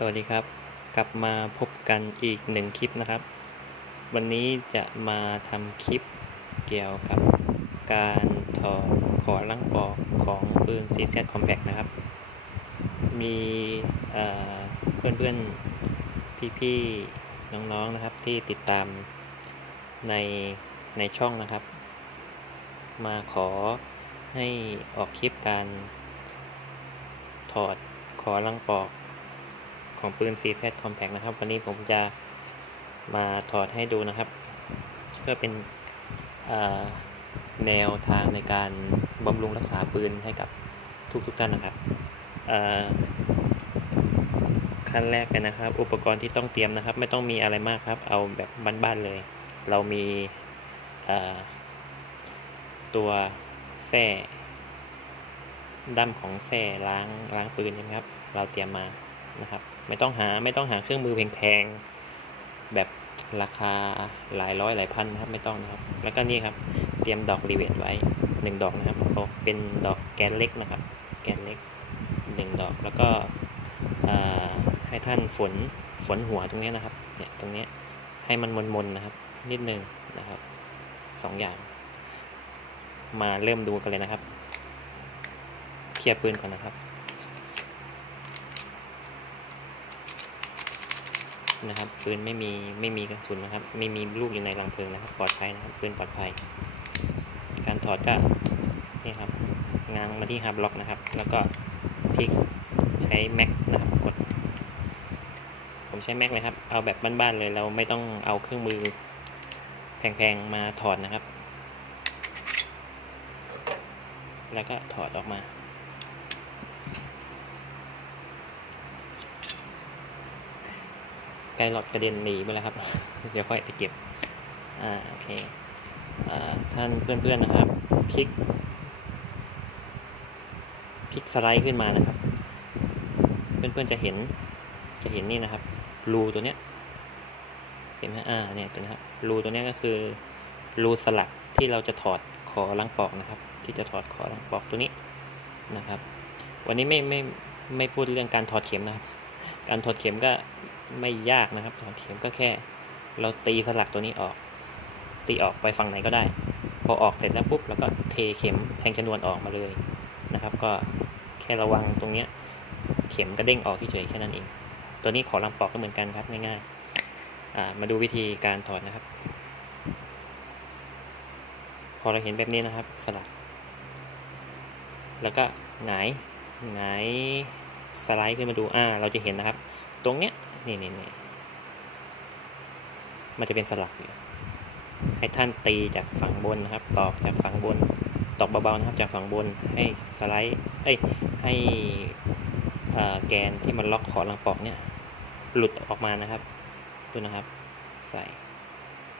สวัสดีครับ กลับมาพบกันอีกหนึ่งคลิปนะครับ วันนี้จะมาทำคลิปเกี่ยวกับการถอดขอลังปอกของปืน CZ Compact นะครับ มีเอ่อเพื่อนๆพี่ๆ น้องๆนะครับที่ติดตามในในช่องนะครับ มาขอให้ออกคลิปการถอดขอลังปอก ของปืน CZ Compact นะครับ วันนี้ผมจะมาถอดให้ดูนะครับ เพื่อเป็นแนวทางในการบำรุงรักษาปืนให้กับทุกๆท่านนะครับขั้นแรกกันนะครับ อุปกรณ์ที่ต้องเตรียมนะครับ ไม่ต้องมีอะไรมากครับ เอาแบบบ้านๆเลย เรามีตัวแส้ดั้มของแส้ล้างล้างปืนใช่ไหมครับ เราเตรียมมานะครับ ไม่ต้องหาไม่ต้องหาเครื่องมือแพงๆแบบราคาหลายร้อยหลายพันนะครับไม่ต้องนะครับ แล้วก็นี่ครับ เตรียมดอกรีเวทไว้หนึ่งดอกนะครับเอาเป็นดอกแกนเล็กนะครับ แกนเล็กหนึ่งดอกแล้วก็ให้ท่านฝนฝนหัวตรงนี้นะครับเนี่ยตรงนี้ให้มันมนๆนะครับ นิดนึงนะครับสองอย่าง มาเริ่มดูกันเลยนะครับ เคลียร์ปืนก่อนนะครับ นะครับปืนไม่มีไม่มีกระสุนนะครับ ไม่มีลูกอยู่ในรังเพลิงนะครับ ปลอดภัยนะครับปืนปลอดภัย การถอดก็นี่ครับง้างมาที่ฮับล็อกนะครับ แล้วก็พลิกใช้แม็กนะครับกด ผมใช้แม็กเลยครับ เอาแบบบ้านๆเลยเราไม่ต้องเอาเครื่องมือแพงๆมาถอดนะครับ แล้วก็ถอดออกมา ไกลหลอดกระเด็นหนีไปแล้วครับ เดี๋ยวค่อยไปเก็บ อ่าโอเคอท่านเพื่อนๆนะครับพลิกพลิกสไลด์ขึ้นมานะครับ เพื่อนๆจะเห็นจะเห็นนี่นะครับ รูตัวเนี้ยเห็นไหมอ่าเนี่ยตัวนี้ครับรูตัวเนี้ยก็คือรูสลักที่เราจะถอดขอลังปอกนะครับ ที่จะถอดขอลังปอกตัวนี้นะครับ วันนี้ไม่ไม่ไม่พูดเรื่องการถอดเข็มนะครับ การถอดเข็มก็ ไม่ยากนะครับถอดเข็มก็แค่ เราตีสลักตัวนี้ออก ตีออกไปฝั่งไหนก็ได้ พอออกเสร็จแล้วปุ๊บเราก็เทเข็มแทงชนวนออกมาเลยนะครับ ก็แค่ระวังตรงเนี้ยเข็มกระเด้งออกเฉยๆแค่นั้นเอง ตัวนี้ขอลำปอกก็เหมือนกันครับง่ายๆมาดูวิธีการถอดนะครับ พอเราเห็นแบบนี้นะครับสลัก แล้วก็หงายหงายสไลด์ขึ้นมาดูอ่าเราจะเห็นนะครับ ตรงเนี้ย นี่นี่นี่มันจะเป็นสลักอยู่ให้ท่านตีจากฝั่งบนนะครับ ตอกจากฝั่งบน ตอกเบาๆนะครับ จากฝั่งบนให้สไลด์ เอ้ย ให้แกนที่มันล็อกขอลังปอกเนี่ย หลุดออกมานะครับ ดูนะครับ ใส่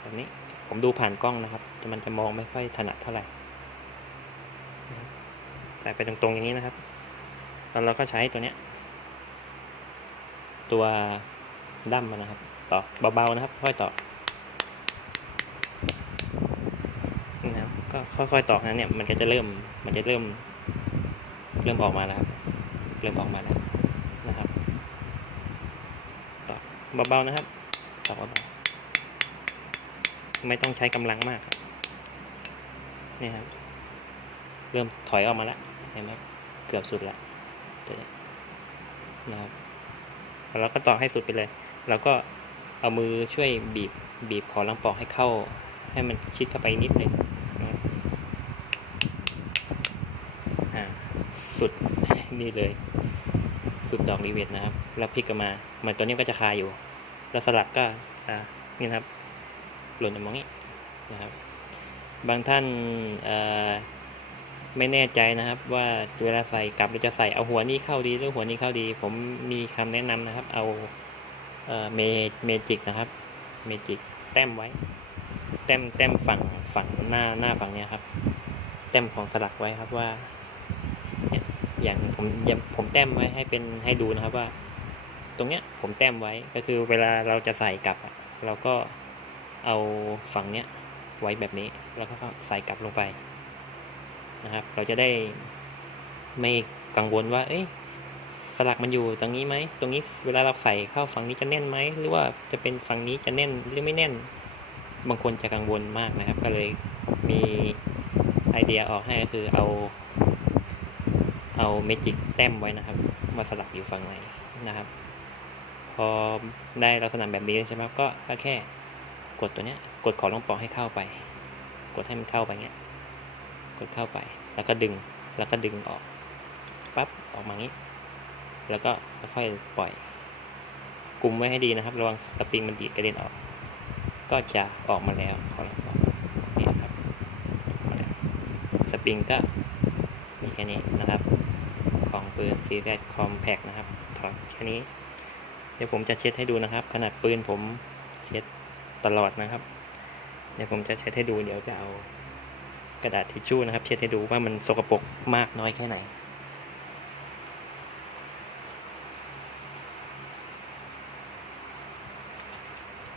แบบนี้ ผมดูผ่านกล้องนะครับ แต่มันจะมองไม่ค่อยถนัดเท่าไหร่ใส่ไปตรงๆอย่างนี้นะครับ แล้วเราก็ใช้ตัวเนี้ย ตัว ดั้มมันนะครับ ต่อเบาๆนะครับ ค่อยต่อนะครับก็ค่อยๆต่อนะเนี่ยมันก็จะเริ่มมันจะเริ่ม เริ่มออกมาแล้วครับเริ่มออกมาแล้วนะครับ ต่อเบาๆนะครับ ต่อเบาๆไม่ต้องใช้กำลังมากครับนี่ครับ เริ่มถอยออกมาแล้วเห็นไหมเกือบสุดแล้วนะครับแล้วก็ต่อให้สุดไปเลย แล้วก็เอามือช่วยบีบบีบขอลังปอกให้เข้า ให้มันชิดเข้าไปนิดหนึ่งสุดนี่เลย สุดดอกรีเวทนะครับ แล้วพลิกกลับมาเหมือนตัวนี้ก็จะคาอยู่ แล้วสลักก็อ่านี่นะครับ หล่นออกมาอย่างนี้นะครับ บางท่านไม่แน่ใจนะครับ ว่าเวลาใส่กลับเราจะใส่เอาหัวนี้เข้าดีหรือหัวนี้เข้าดี ผมมีคำแนะนำนะครับ เอา เอ่อเมเมจิกนะครับ เมจิกแต้มไว้ แต้มแต้มฝั่งฝั่งหน้าหน้าฝั่งเนี้ยครับ แต้มของสลักไว้ครับว่าเนี่ยอย่างผมยผมแต้มไว้ให้เป็นให้ดูนะครับว่า ตรงเนี้ยผมแต้มไว้ก็คือเวลาเราจะใส่กลับเราก็เอาฝั่งเนี้ยไว้แบบนี้แล้วก็ใส่กลับลงไปนะครับ เราจะได้ไม่กังวลว่า เอ้ย สลักมันอยู่ตรงนี้ไหม ตรงนี้เวลาเราใส่เข้าฝั่งนี้จะแน่นไหม หรือว่าจะเป็นฝั่งนี้จะแน่นหรือไม่แน่น บางคนจะกังวลมากนะครับ ก็เลยมีไอเดียออกให้ก็คือเอา เอาเมจิกแต้มไว้นะครับ มาสลักอยู่ฝั่งไหนนะครับ พอได้ลักษณะแบบนี้ใช่ไหมครับก็ก็แค่กดตัวเนี้ย กดขอลงปองให้เข้าไป กดให้มันเข้าไปเงี้ย กดเข้าไป แล้วก็ดึง แล้วก็ดึงออก ปั๊บ ออกมางี้ แล้วก็ค่อยปล่อยกลุ่มไว้ให้ดีนะครับ ระวังสปริงมันดีดกระเด็นออก ก็จะออกมาแล้วขอลองบอกนี่ครับออกมาแล้วสปริงก็มีแค่นี้นะครับ ของปืน c z Compact นะครับถอดแค่นี้ เดี๋ยวผมจะเช็ดให้ดูนะครับ ขนาดปืนผมเช็ดตลอดนะครับ เดี๋ยวผมจะเช็ดให้ดูเดี๋ยวจะเอากระดาษทิชชู่นะครับ เช็ดให้ดูว่ามันสกปรกมากน้อยแค่ไหน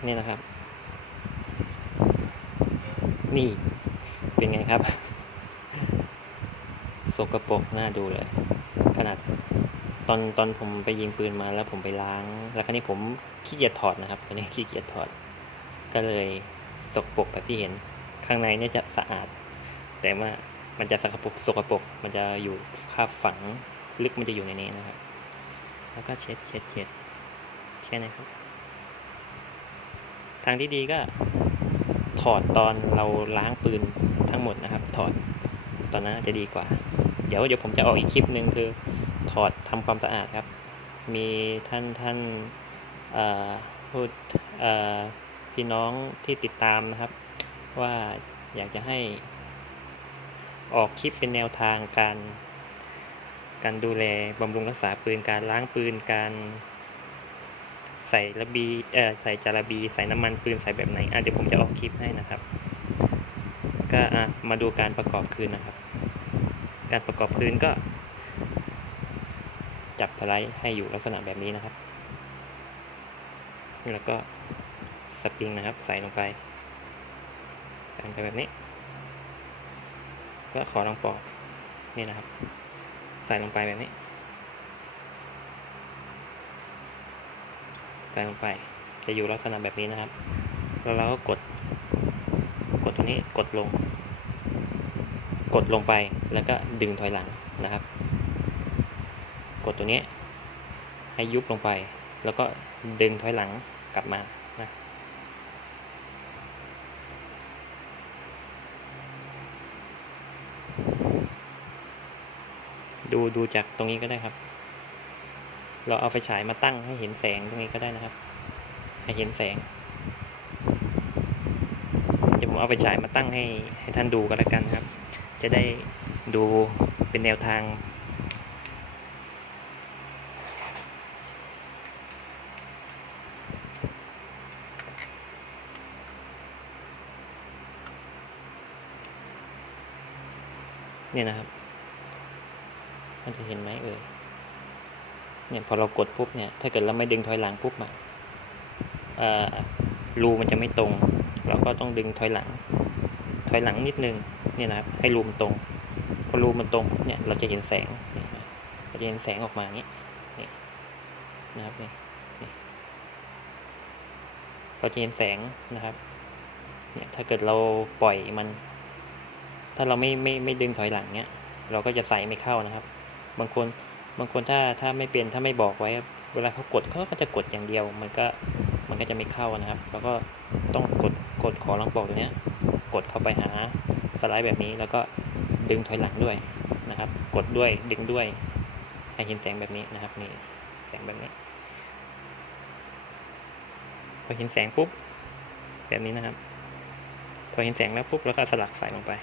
นี่นะครับ นี่เป็นไงครับ สกปรกน่าดูเลย ขนาดตอนตอนผมไปยิงปืนมาแล้วผมไปล้าง แล้วคราวนี้ผมขี้เกียจถอดนะครับตอนนี้ขี้เกียจถอด ก็เลยสกปรกแบบที่เห็น ข้างในเนี่ยจะสะอาด แต่ว่ามันจะสกปรกสกปรกมันจะอยู่คาบฝังลึกมันจะอยู่ในนี้นะครับ แล้วก็เช็ดเช็ดเช็ดแค่นี้ครับ ทางที่ดีก็ถอดตอนเราล้างปืนทั้งหมดนะครับ ถอดตอนนั้นจะดีกว่า เดี๋ยวเดี๋ยวผมจะออกอีกคลิปหนึ่งคือถอดทำความสะอาดครับ มีท่านท่านพูดพี่น้องที่ติดตามนะครับ ว่าอยากจะให้ออกคลิปเป็นแนวทางการ การดูแลบำรุงรักษาปืนการล้างปืนการ ใส่ระบีเอ่อใส่จาระบี ใส่น้ำมันปืนใส่แบบไหนอะเดี๋ยวผมจะออกคลิปให้นะครับ ก็อะมาดูการประกอบคืนนะครับ การประกอบคืนก็ จับสไลด์ให้อยู่ลักษณะแบบนี้นะครับ แล้วก็สปริงนะครับ ใส่ลงไปใส่ไปแบบนี้ก็ขอลองปอกนี่นะครับ ใส่ลงไปแบบนี้ ใส่ลงไป จะอยู่ลักษณะแบบนี้นะครับ แล้วเราก็กด กดตรงนี้กดลง กดลงไปแล้วก็ดึงถอยหลังนะครับ กดตัวนี้ให้ยุบลงไป แล้วก็ดึงถอยหลังกลับมานะดูดูจากตรงนี้ก็ได้ครับ เราเอาไฟฉายมาตั้งให้เห็นแสงตรงนี้ก็ได้นะครับ ให้เห็นแสง เดี๋ยวผมเอาไฟฉายมาตั้งให้ให้ท่านดูก็แล้วกันครับ จะได้ดูเป็นแนวทางเนี่ยนะครับท่านจะเห็นไหมเอ่ย เนี่ยพอเรากดปุ๊บเนี่ยถ้าเกิดเราไม่ดึงถอยหลังปุ๊บอะเอ่อรูมันจะไม่ตรง เราก็ต้องดึงถอยหลัง ถอยหลังนิดนึงเนี่ยนะครับให้รูมันตรงพอรูมันตรงเนี่ยเราจะเห็นแสงเราจะเห็นแสงออกมาอย่างนี้นี่นะครับนี่เราจะเห็นแสงนะครับเนี่ยถ้าเกิดเราปล่อยมัน ถ้าเราไม่ไม่ไม่ดึงถอยหลังเนี่ยเราก็จะใส่ไม่เข้านะครับ บางคน บางคนถ้าถ้าไม่เป็นถ้าไม่บอกไว้ เวลาเขากดเขาก็จะกดอย่างเดียว มันก็มันก็จะไม่เข้านะครับ แล้วก็ต้องกดกดขอลองบอกตัวเนี้ย กดเข้าไปหาสไลด์แบบนี้แล้วก็ดึงถอยหลังด้วยนะครับ กดด้วยดึงด้วย ให้เห็นแสงแบบนี้นะครับนี่แสงแบบนี้พอเห็นแสงปุ๊บแบบนี้นะครับ พอเห็นแสงแล้วปุ๊บแล้วก็สลักใส่ลงไป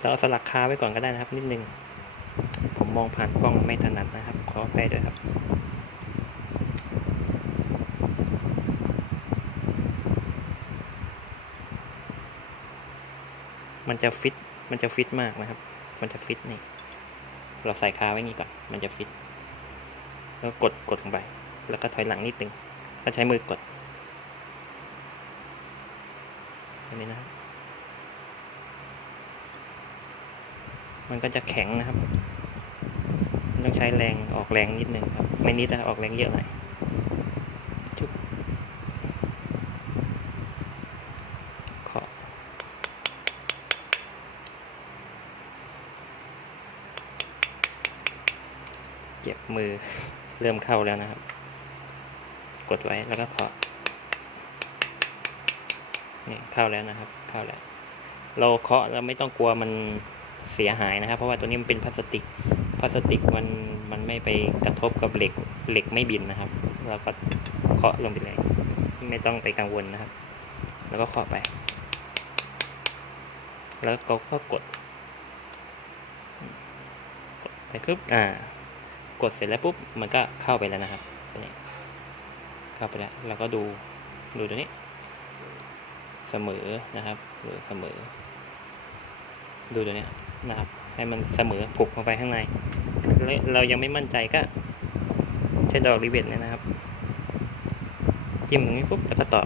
เราเอาสลักคาไว้ก่อนก็ได้นะครับ นิดนึง ผมมองผ่านกล้องไม่ถนัดนะครับ ขออภัยด้วยครับมันจะฟิต มันจะฟิตมากนะครับ มันจะฟิตนี่ เราใส่คาไว้งี้ก่อน มันจะฟิต แล้วกด กดลงไป แล้วก็ถอยหลังนิดนึงก็ใช้มือกด อันนี้นะครับ มันก็จะแข็งนะครับ ต้องใช้แรงออกแรงนิดนึงครับ ไม่นิดนะออกแรงเยอะหน่อยจุ๊บเคาะเจ็บมือเริ่มเข้าแล้วนะครับ กดไว้แล้วก็เคาะนี่เข้าแล้วนะครับ เข้าแล้ว เราเคาะเราไม่ต้องกลัวมัน เสียหายนะครับ เพราะว่าตัวนี้มันเป็นพลาสติก พลาสติกมันมันไม่ไปกระทบกับเหล็กเหล็กไม่บินนะครับ เราก็เคาะลงไปเลย ไม่ต้องไปกังวลนะครับ แล้วก็เคาะไป แล้วก็ก็กดกดไปปุ๊บอ่ากดเสร็จแล้วปุ๊บมันก็เข้าไปแล้วนะครับตัวนี้เข้าไปแล้วเราก็ดูดูตัวนี้ เสมอนะครับหรือเสมอ ดูตัวเนี้ย นะครับให้มันเสมอผุกลงไปข้างใน เรายังไม่มั่นใจก็ ใช้ดอกรีเวทเนี่ยนะครับ จิ้มตรงนี้ปุ๊บแล้วก็ต่อ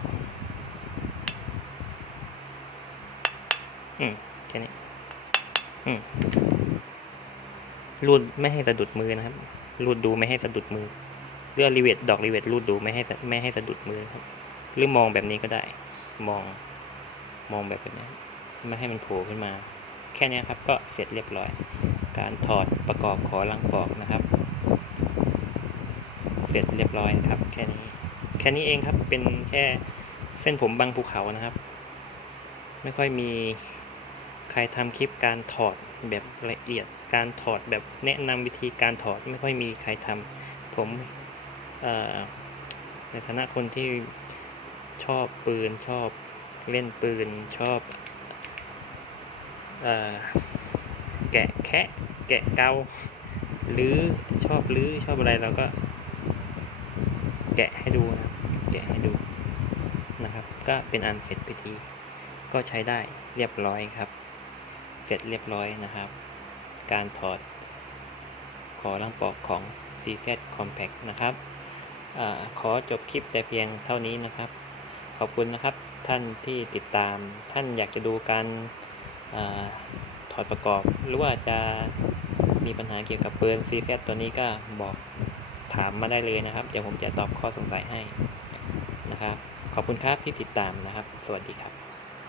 อืมแค่นี้อืมรูดไม่ให้สะดุดมือนะครับ รูดดูไม่ให้สะดุดมือเลือกรีเวทดอกรีเวทรูดดูไม่ให้ไม่ให้สะดุดมือครับ หรือมองแบบนี้ก็ได้ มอง มองแบบนี้ ไม่ให้มันโผล่ขึ้นมา แค่นี้ครับก็เสร็จเรียบร้อย การถอดประกอบขอลังปอกนะครับ เสร็จเรียบร้อยครับ แค่นี้แค่นี้เองครับเป็นแค่เส้นผมบางภูเขานะครับ ไม่ค่อยมีใครทำคลิปการถอดแบบละเอียด การถอดแบบแนะนำวิธีการถอดไม่ค่อยมีใครทำผมในฐานะคนที่ชอบปืนชอบเล่นปืนชอบ แกะแคะแกะเกาหรือชอบหรือชอบอะไรเราก็ แกะให้ดูนะแกะให้ดูนะครับ ก็เป็นอันเสร็จพิธี ก็ใช้ได้เรียบร้อยครับ เสร็จเรียบร้อยนะครับ การถอดขอลังปอกของ CZ Compact นะครับอขอจบคลิปแต่เพียงเท่านี้นะครับ ขอบคุณนะครับท่านที่ติดตามท่านอยากจะดูการ ถอดประกอบ หรือว่าจะมีปัญหาเกี่ยวกับปืน CZ ตัวนี้ก็บอกถามมาได้เลยนะครับ เดี๋ยวผมจะตอบข้อสงสัยให้นะครับ ขอบคุณครับที่ติดตามนะครับ สวัสดีครับ